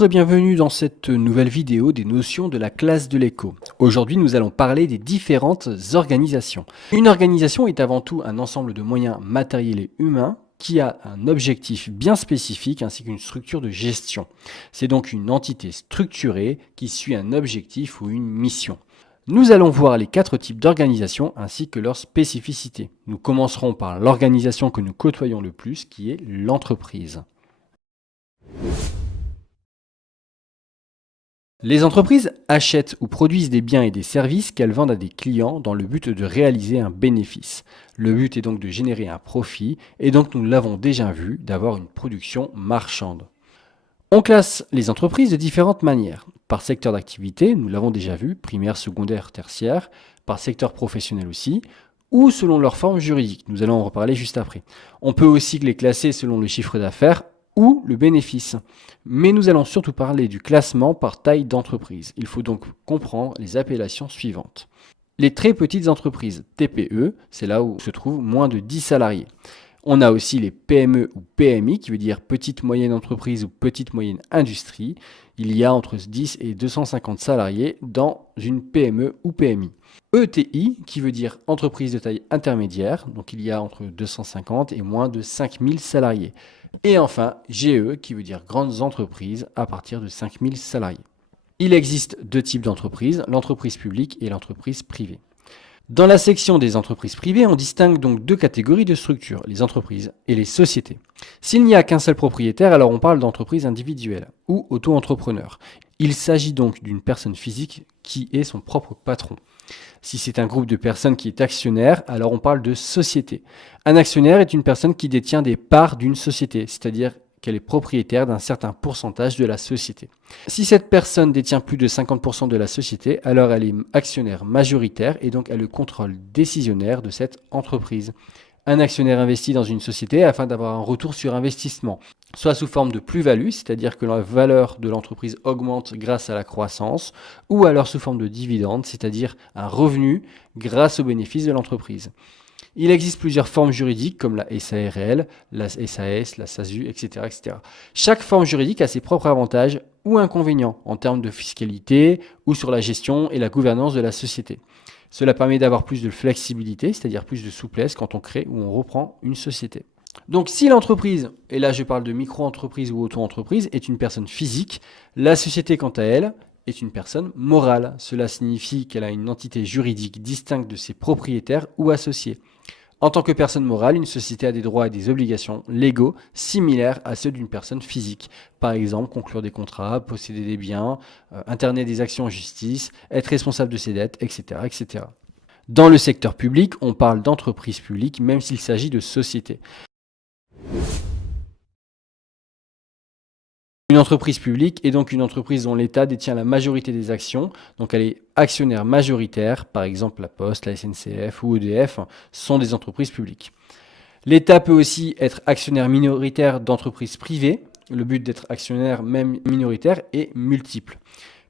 Bonjour et bienvenue dans cette nouvelle vidéo des notions de la classe de l'éco. Aujourd'hui, nous allons parler des différentes organisations. Une organisation est avant tout un ensemble de moyens matériels et humains qui a un objectif bien spécifique ainsi qu'une structure de gestion. C'est donc une entité structurée qui suit un objectif ou une mission. Nous allons voir les 4 types d'organisations ainsi que leurs spécificités. Nous commencerons par l'organisation que nous côtoyons le plus, qui est l'entreprise. Les entreprises achètent ou produisent des biens et des services qu'elles vendent à des clients dans le but de réaliser un bénéfice. Le but est donc de générer un profit et donc nous l'avons déjà vu, d'avoir une production marchande. On classe les entreprises de différentes manières. Par secteur d'activité, nous l'avons déjà vu, primaire, secondaire, tertiaire, par secteur professionnel aussi, ou selon leur forme juridique. Nous allons en reparler juste après. On peut aussi les classer selon le chiffre d'affaires ou le bénéfice. Mais nous allons surtout parler du classement par taille d'entreprise. Il faut donc comprendre les appellations suivantes. Les très petites entreprises, TPE, c'est là où se trouvent moins de 10 salariés. On a aussi les PME ou PMI, qui veut dire petite moyenne entreprise ou petite moyenne industrie. Il y a entre 10 et 250 salariés dans une PME ou PMI. ETI, qui veut dire entreprise de taille intermédiaire, donc il y a entre 250 et moins de 5000 salariés. Et enfin, GE, qui veut dire grandes entreprises à partir de 5000 salariés. Il existe 2 types d'entreprises, l'entreprise publique et l'entreprise privée. Dans la section des entreprises privées, on distingue donc 2 catégories de structures, les entreprises et les sociétés. S'il n'y a qu'un seul propriétaire, alors on parle d'entreprise individuelle ou auto-entrepreneur. Il s'agit donc d'une personne physique qui est son propre patron. Si c'est un groupe de personnes qui est actionnaire, alors on parle de société. Un actionnaire est une personne qui détient des parts d'une société, c'est-à-dire qu'elle est propriétaire d'un certain pourcentage de la société. Si cette personne détient plus de 50% de la société, alors elle est actionnaire majoritaire et donc elle a le contrôle décisionnaire de cette entreprise. Un actionnaire investit dans une société afin d'avoir un retour sur investissement, soit sous forme de plus-value, c'est-à-dire que la valeur de l'entreprise augmente grâce à la croissance, ou alors sous forme de dividende, c'est-à-dire un revenu grâce aux bénéfices de l'entreprise. Il existe plusieurs formes juridiques comme la SARL, la SAS, la SASU, etc., etc. Chaque forme juridique a ses propres avantages ou inconvénients en termes de fiscalité ou sur la gestion et la gouvernance de la société. Cela permet d'avoir plus de flexibilité, c'est-à-dire plus de souplesse quand on crée ou on reprend une société. Donc si l'entreprise, et là je parle de micro-entreprise ou auto-entreprise, est une personne physique, la société quant à elle est une personne morale. Cela signifie qu'elle a une entité juridique distincte de ses propriétaires ou associés. En tant que personne morale, une société a des droits et des obligations légaux similaires à ceux d'une personne physique. Par exemple, conclure des contrats, posséder des biens, interner des actions en justice, être responsable de ses dettes, etc., etc. Dans le secteur public, on parle d'entreprise publique même s'il s'agit de société. Une entreprise publique est donc une entreprise dont l'État détient la majorité des actions, donc elle est actionnaire majoritaire, par exemple la Poste, la SNCF ou EDF sont des entreprises publiques. L'État peut aussi être actionnaire minoritaire d'entreprises privées, le but d'être actionnaire même minoritaire est multiple.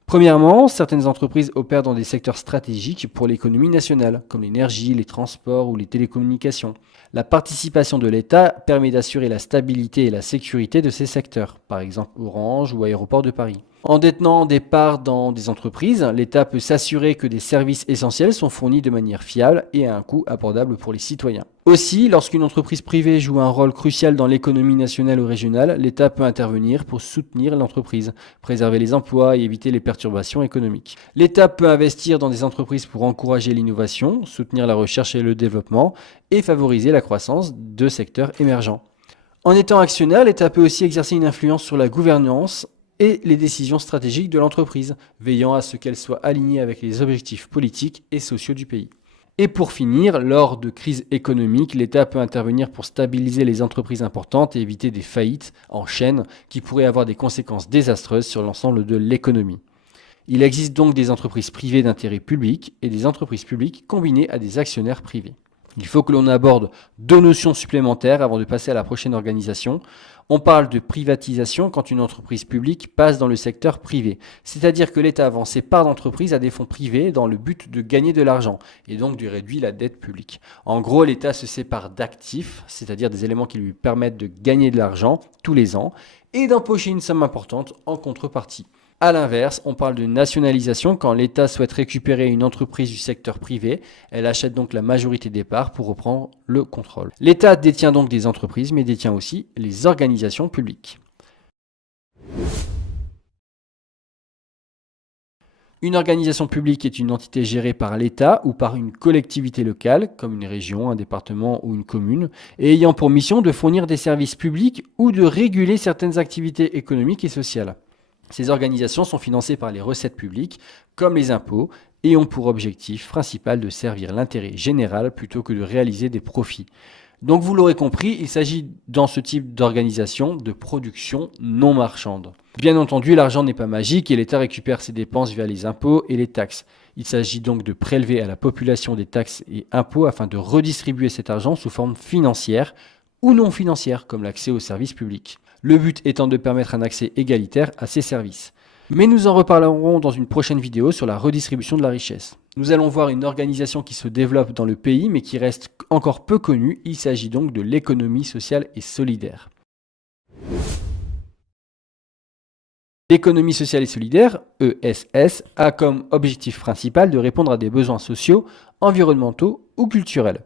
Premièrement, certaines entreprises opèrent dans des secteurs stratégiques pour l'économie nationale, comme l'énergie, les transports ou les télécommunications. La participation de l'État permet d'assurer la stabilité et la sécurité de ces secteurs, par exemple Orange ou Aéroport de Paris. En détenant des parts dans des entreprises, l'État peut s'assurer que des services essentiels sont fournis de manière fiable et à un coût abordable pour les citoyens. Aussi, lorsqu'une entreprise privée joue un rôle crucial dans l'économie nationale ou régionale, l'État peut intervenir pour soutenir l'entreprise, préserver les emplois et éviter les perturbations économiques. L'État peut investir dans des entreprises pour encourager l'innovation, soutenir la recherche et le développement et favoriser la croissance de secteurs émergents. En étant actionnaire, l'État peut aussi exercer une influence sur la gouvernance et les décisions stratégiques de l'entreprise, veillant à ce qu'elles soient alignées avec les objectifs politiques et sociaux du pays. Et pour finir, lors de crises économiques, l'État peut intervenir pour stabiliser les entreprises importantes et éviter des faillites en chaîne qui pourraient avoir des conséquences désastreuses sur l'ensemble de l'économie. Il existe donc des entreprises privées d'intérêt public et des entreprises publiques combinées à des actionnaires privés. Il faut que l'on aborde 2 notions supplémentaires avant de passer à la prochaine organisation. On parle de privatisation quand une entreprise publique passe dans le secteur privé. C'est-à-dire que l'État vend ses parts d'entreprise à des fonds privés dans le but de gagner de l'argent et donc de réduire la dette publique. En gros, l'État se sépare d'actifs, c'est-à-dire des éléments qui lui permettent de gagner de l'argent tous les ans, et d'empocher une somme importante en contrepartie. A l'inverse, on parle de nationalisation quand l'État souhaite récupérer une entreprise du secteur privé. Elle achète donc la majorité des parts pour reprendre le contrôle. L'État détient donc des entreprises, mais détient aussi les organisations publiques. Une organisation publique est une entité gérée par l'État ou par une collectivité locale, comme une région, un département ou une commune, et ayant pour mission de fournir des services publics ou de réguler certaines activités économiques et sociales. Ces organisations sont financées par les recettes publiques, comme les impôts, et ont pour objectif principal de servir l'intérêt général plutôt que de réaliser des profits. Donc vous l'aurez compris, il s'agit dans ce type d'organisation de production non marchande. Bien entendu, l'argent n'est pas magique et l'État récupère ses dépenses via les impôts et les taxes. Il s'agit donc de prélever à la population des taxes et impôts afin de redistribuer cet argent sous forme financière ou non financière, comme l'accès aux services publics. Le but étant de permettre un accès égalitaire à ces services. Mais nous en reparlerons dans une prochaine vidéo sur la redistribution de la richesse. Nous allons voir une organisation qui se développe dans le pays mais qui reste encore peu connue. Il s'agit donc de l'économie sociale et solidaire. L'économie sociale et solidaire, ESS, a comme objectif principal de répondre à des besoins sociaux, environnementaux ou culturels.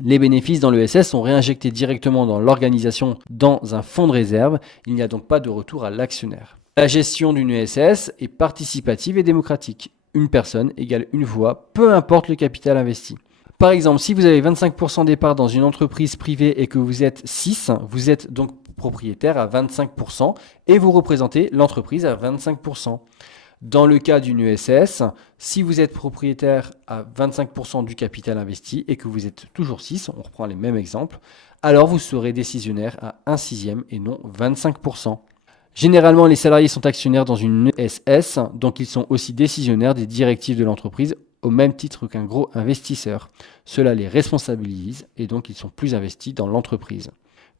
Les bénéfices dans l'ESS sont réinjectés directement dans l'organisation dans un fonds de réserve. Il n'y a donc pas de retour à l'actionnaire. La gestion d'une ESS est participative et démocratique. Une personne égale une voix, peu importe le capital investi. Par exemple, si vous avez 25% des parts dans une entreprise privée et que vous êtes 6, vous êtes donc propriétaire à 25% et vous représentez l'entreprise à 25%. Dans le cas d'une ESS, si vous êtes propriétaire à 25% du capital investi et que vous êtes toujours 6, on reprend les mêmes exemples, alors vous serez décisionnaire à 1/6 et non 25%. Généralement, les salariés sont actionnaires dans une ESS, donc ils sont aussi décisionnaires des directives de l'entreprise au même titre qu'un gros investisseur. Cela les responsabilise et donc ils sont plus investis dans l'entreprise.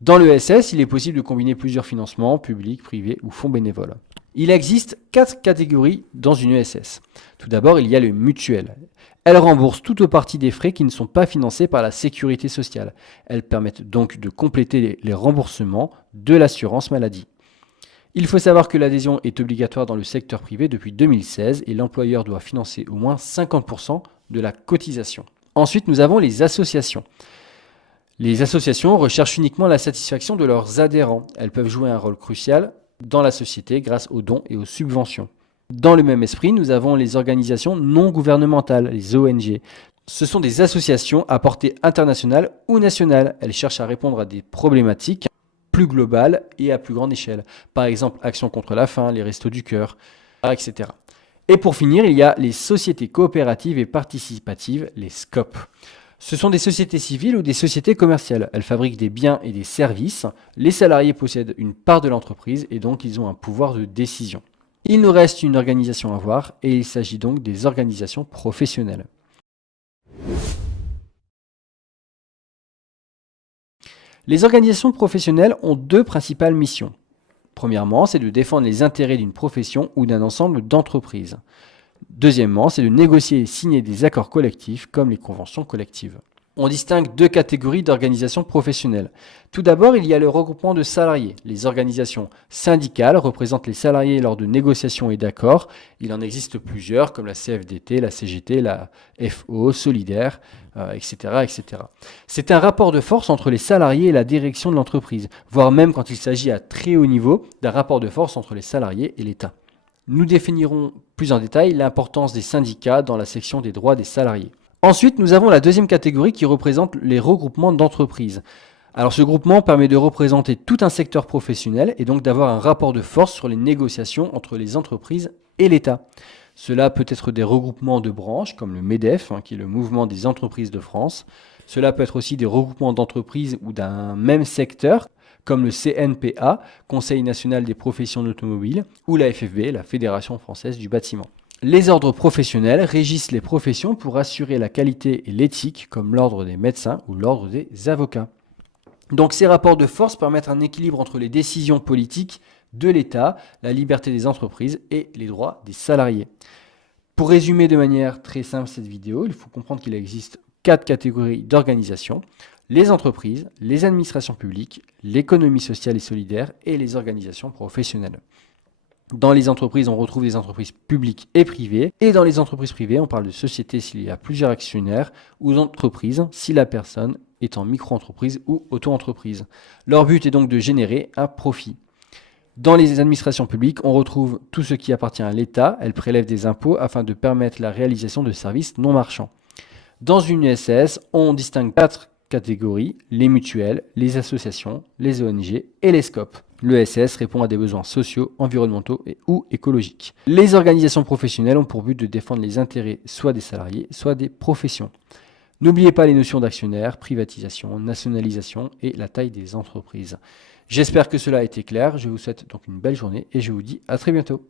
Dans l'ESS, il est possible de combiner plusieurs financements, publics, privés ou fonds bénévoles. Il existe 4 catégories dans une ESS. Tout d'abord, il y a le mutuel. Elles remboursent tout ou partie des frais qui ne sont pas financés par la sécurité sociale. Elles permettent donc de compléter les remboursements de l'assurance maladie. Il faut savoir que l'adhésion est obligatoire dans le secteur privé depuis 2016 et l'employeur doit financer au moins 50% de la cotisation. Ensuite, nous avons les associations. Les associations recherchent uniquement la satisfaction de leurs adhérents. Elles peuvent jouer un rôle crucial dans la société grâce aux dons et aux subventions. Dans le même esprit, nous avons les organisations non gouvernementales, les ONG. Ce sont des associations à portée internationale ou nationale. Elles cherchent à répondre à des problématiques plus globales et à plus grande échelle. Par exemple, Action contre la faim, les Restos du Cœur, etc. Et pour finir, il y a les sociétés coopératives et participatives, les SCOP. Ce sont des sociétés civiles ou des sociétés commerciales. Elles fabriquent des biens et des services. Les salariés possèdent une part de l'entreprise et donc ils ont un pouvoir de décision. Il nous reste une organisation à voir et il s'agit donc des organisations professionnelles. Les organisations professionnelles ont 2 principales missions. Premièrement, c'est de défendre les intérêts d'une profession ou d'un ensemble d'entreprises. Deuxièmement, c'est de négocier et signer des accords collectifs comme les conventions collectives. On distingue 2 catégories d'organisations professionnelles. Tout d'abord, il y a le regroupement de salariés. Les organisations syndicales représentent les salariés lors de négociations et d'accords. Il en existe plusieurs comme la CFDT, la CGT, la FO, Solidaire, etc., etc. C'est un rapport de force entre les salariés et la direction de l'entreprise, voire même quand il s'agit à très haut niveau d'un rapport de force entre les salariés et l'État. Nous définirons plus en détail l'importance des syndicats dans la section des droits des salariés. Ensuite, nous avons la deuxième catégorie qui représente les regroupements d'entreprises. Alors ce groupement permet de représenter tout un secteur professionnel et donc d'avoir un rapport de force sur les négociations entre les entreprises et l'État. Cela peut être des regroupements de branches comme le MEDEF, qui est le mouvement des entreprises de France. Cela peut être aussi des regroupements d'entreprises ou d'un même secteur comme le CNPA, Conseil national des professions automobiles, ou la FFB, la Fédération française du bâtiment. Les ordres professionnels régissent les professions pour assurer la qualité et l'éthique, comme l'ordre des médecins ou l'ordre des avocats. Donc ces rapports de force permettent un équilibre entre les décisions politiques de l'État, la liberté des entreprises et les droits des salariés. Pour résumer de manière très simple cette vidéo, il faut comprendre qu'il existe 4 catégories d'organisation. les entreprises, les administrations publiques, l'économie sociale et solidaire et les organisations professionnelles. Dans les entreprises, on retrouve les entreprises publiques et privées. Et dans les entreprises privées, on parle de société s'il y a plusieurs actionnaires ou d'entreprise si la personne est en micro-entreprise ou auto-entreprise. Leur but est donc de générer un profit. Dans les administrations publiques, on retrouve tout ce qui appartient à l'État. Elles prélèvent des impôts afin de permettre la réalisation de services non marchands. Dans une USS, on distingue 4 catégories, les mutuelles, les associations, les ONG et les SCOP. L'ESS répond à des besoins sociaux, environnementaux ou écologiques. Les organisations professionnelles ont pour but de défendre les intérêts soit des salariés, soit des professions. N'oubliez pas les notions d'actionnaire, privatisation, nationalisation et la taille des entreprises. J'espère que cela a été clair. Je vous souhaite donc une belle journée et je vous dis à très bientôt.